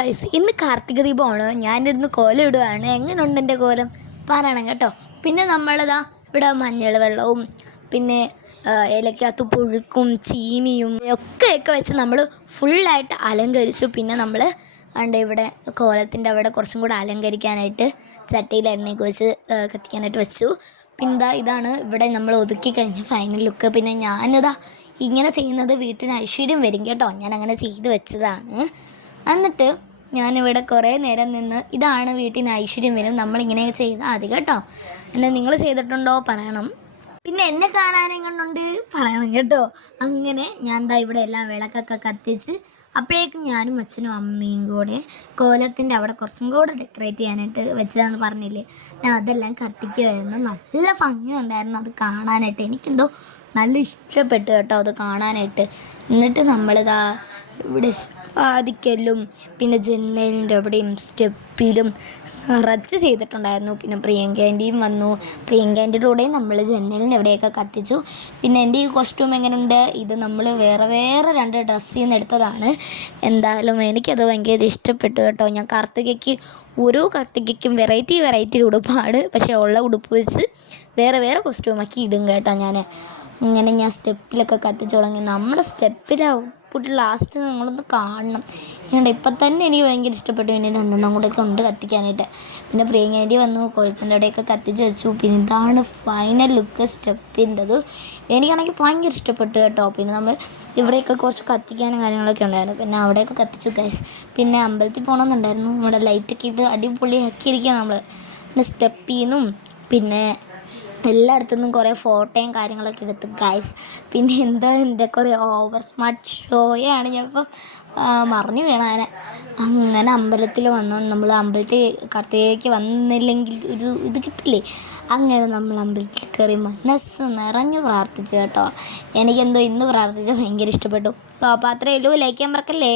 Guys, ഇന്ന് കാർത്തിക ദീപമാണ്. ഞാനിരുന്ന് കോലം ഇടുകയാണ്. എങ്ങനെയുണ്ട് എൻ്റെ കോലം പറയണം കേട്ടോ. പിന്നെ നമ്മളിതാ ഇവിടെ മഞ്ഞൾ വെള്ളവും പിന്നെ ഇലക്കകത്ത് പുഴുക്കും ചീനിയും ഒക്കെ വെച്ച് നമ്മൾ ഫുള്ളായിട്ട് അലങ്കരിച്ചു. പിന്നെ നമ്മൾ ഇവിടെ കോലത്തിൻ്റെ അവിടെ കുറച്ചും കൂടെ അലങ്കരിക്കാനായിട്ട് ചട്ടിയിൽ എണ്ണയൊക്കെ വെച്ച് കത്തിക്കാനായിട്ട് വെച്ചു. പിന്നെ ഇതാണ് ഇവിടെ നമ്മൾ ഒതുക്കി കഴിഞ്ഞ ഫൈനൽ ലുക്ക്. പിന്നെ ഞാനിതാ ഇങ്ങനെ ചെയ്യുന്നത് വീട്ടിന് ഐശ്വര്യം വരും കേട്ടോ. ഞാൻ അങ്ങനെ ചെയ്ത് വെച്ചതാണ്. എന്നിട്ട് ഞാനിവിടെ കുറേ നേരം നിന്ന് ഇതാണ് വീട്ടിന് ഐശ്വര്യം വരും, നമ്മളിങ്ങനെ ചെയ്താൽ മതി കേട്ടോ. എന്നാൽ നിങ്ങൾ ചെയ്തിട്ടുണ്ടോ പറയണം. പിന്നെ എന്നെ കാണാനും കണ്ടുണ്ട് പറയണം കേട്ടോ. അങ്ങനെ ഞാൻ ദാ ഇവിടെ എല്ലാം വിളക്കൊക്കെ കത്തിച്ച് അപ്പോഴേക്കും ഞാനും അച്ഛനും അമ്മയും കൂടെ കോലത്തിൻ്റെ അവിടെ കുറച്ചും കൂടെ ഡെക്കറേറ്റ് ചെയ്യാനായിട്ട് വെച്ചതാണെന്ന് പറഞ്ഞില്ലേ, ഞാൻ അതെല്ലാം കത്തിക്കുമായിരുന്നു. നല്ല ഭംഗിയുണ്ടായിരുന്നു അത് കാണാനായിട്ട്. എനിക്കെന്തോ നല്ല ഇഷ്ടപ്പെട്ടു കേട്ടോ അത് കാണാനായിട്ട്. എന്നിട്ട് നമ്മളിതാ ഇവിടെ വാതിക്കലും പിന്നെ ജനലിൻ്റെ അവിടെയും സ്റ്റെപ്പിലും നിറച്ച് ചെയ്തിട്ടുണ്ടായിരുന്നു. പിന്നെ പ്രിയങ്കാൻ്റെയും വന്നു. പ്രിയങ്കാൻ്റെയുടെ കൂടെയും നമ്മൾ ജനലിൻ്റെ എവിടെയൊക്കെ കത്തിച്ചു. പിന്നെ എൻ്റെ ഈ കോസ്റ്റ്യൂം എങ്ങനെയുണ്ട്? ഇത് നമ്മൾ വേറെ 2 ഡ്രസ്സിൽ നിന്ന് എടുത്തതാണ്. എന്തായാലും എനിക്കത് ഭയങ്കര ഇഷ്ടപ്പെട്ടു കേട്ടോ. ഞാൻ ഓരോ കാർത്തികയ്ക്കും വെറൈറ്റി ഉടുപ്പാണ്, പക്ഷേ ഉള്ള ഉടുപ്പ് വെച്ച് വേറെ കോസ്റ്റ്യൂമാക്കി ഇടും കേട്ടോ ഞാൻ. അങ്ങനെ ഞാൻ സ്റ്റെപ്പിലൊക്കെ കത്തിച്ചു തുടങ്ങി. നമ്മുടെ സ്റ്റെപ്പിൽ ലാസ്റ്റ് നിങ്ങളൊന്ന് കാണണം. അതുകൊണ്ട് ഇപ്പം തന്നെ എനിക്ക് ഭയങ്കര ഇഷ്ടപ്പെട്ടു. പിന്നെ 2 കൂടെ കൊണ്ട് കത്തിക്കാനായിട്ട്. പിന്നെ പ്രിയങ്കാരി വന്നു, കോലത്തിൻ്റെ അവിടെയൊക്കെ കത്തിച്ച് വെച്ചു. പിന്നെ ഇതാണ് ഫൈനൽ ലുക്ക് സ്റ്റെപ്പിൻ്റെത്. എനിക്കാണെങ്കിൽ ഭയങ്കര ഇഷ്ടപ്പെട്ടു കേട്ടോ. പിന്നെ നമ്മൾ ഇവിടെയൊക്കെ കുറച്ച് കത്തിക്കാനും കാര്യങ്ങളൊക്കെ ഉണ്ടായിരുന്നു. പിന്നെ അവിടെയൊക്കെ കത്തിച്ചു ഗൈസ്. പിന്നെ അമ്പലത്തിൽ പോകണമെന്നുണ്ടായിരുന്നു. നമ്മുടെ ലൈറ്റൊക്കെ ഇട്ട് അടിപൊളിയാക്കിയിരിക്കുക നമ്മൾ. പിന്നെ സ്റ്റെപ്പിൽ നിന്നും പിന്നെ എല്ലായിടത്തുനിന്നും കുറേ ഫോട്ടോയും കാര്യങ്ങളൊക്കെ എടുത്ത് ഗൈസ്. പിന്നെ എൻ്റെ കുറേ ഓവർ സ്മാർട്ട് ഷോയാണ് ഞാൻ ഇപ്പം മറിഞ്ഞു വീണാനെ. അങ്ങനെ അമ്പലത്തിൽ വന്നു. നമ്മൾ അമ്പലത്തിൽ കാർത്തികയ്ക്ക് വന്നില്ലെങ്കിൽ ഒരു ഇത് കിട്ടില്ലേ. അങ്ങനെ നമ്മൾ അമ്പലത്തിൽ കയറി മനസ്സ് നിറഞ്ഞ് പ്രാർത്ഥിച്ചു കേട്ടോ. എനിക്കെന്തോ ഇന്ന് പ്രാർത്ഥിച്ചത് ഭയങ്കര ഇഷ്ടപ്പെട്ടു. സോ അപ്പോൾ അത്രയേ ഉള്ളൂ. ലൈക്ക് ചെയ്യാൻ മറക്കല്ലേ.